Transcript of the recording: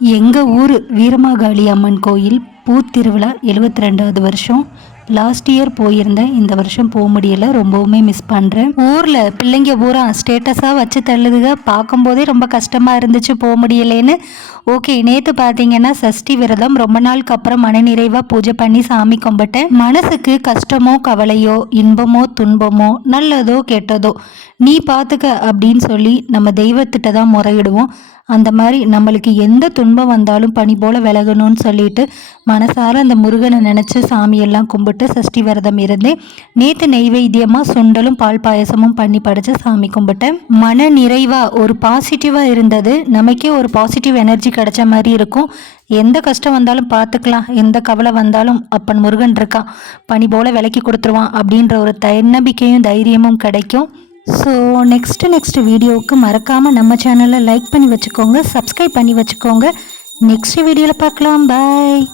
எங்கள் ஊர் வீரமாகாளி அம்மன் கோயில் பூத்திருவிழா 72வது வருஷம். லாஸ்ட் இயர் போயிருந்தேன், இந்த வருஷம் போக முடியல, ரொம்பவுமே மிஸ் பண்ணுறேன். ஊரில் பிள்ளைங்க பூரா ஸ்டேட்டஸாக வச்சு தள்ளுதுங்க, பார்க்கும்போதே ரொம்ப கஷ்டமாக இருந்துச்சு போக முடியலேன்னு. ஓகே, நேற்று பார்த்தீங்கன்னா சஷ்டி விரதம், ரொம்ப நாளுக்கு அப்புறம் மனநிறைவாக பூஜை பண்ணி சாமி கும்பிட்டேன். மனசுக்கு கஷ்டமோ கவலையோ இன்பமோ துன்பமோ நல்லதோ கெட்டதோ நீ பார்த்துக்க அப்படின்னு சொல்லி நம்ம தெய்வத்திட்ட தான் முறையிடுவோம். அந்த மாதிரி நம்மளுக்கு எந்த துன்பம் வந்தாலும் பனி போல் விலகணும்னு சொல்லிட்டு மனசார அந்த முருகனை நினச்சி சாமியெல்லாம் கும்பிட்டு சஷ்டி விரதம் இருந்தேன். நேற்று நெய்வேத்தியமாக சுண்டலும் பால் பாயசமும் பண்ணி படைச்சு சாமி கும்பிட்டேன். மன நிறைவாக ஒரு பாசிட்டிவாக இருந்தது. நமக்கே ஒரு பாசிட்டிவ் எனர்ஜி கிடைச்ச மாதிரி இருக்கும். எந்த கஷ்டம் வந்தாலும் பார்த்துக்கலாம், எந்த கவலை வந்தாலும் அப்பன் முருகன் இருக்கான், பனி போல் விலக்கி கொடுத்துருவான் அப்படின்ற ஒரு தன்னம்பிக்கையும் தைரியமும் கிடைக்கும். ஸோ நெக்ஸ்ட் வீடியோவுக்கு மறக்காமல் நம்ம சேனலை லைக் பண்ணி வச்சுக்கோங்க, சப்ஸ்கிரைப் பண்ணி வச்சுக்கோங்க. நெக்ஸ்ட் வீடியோவில் பார்க்கலாம். பாய்.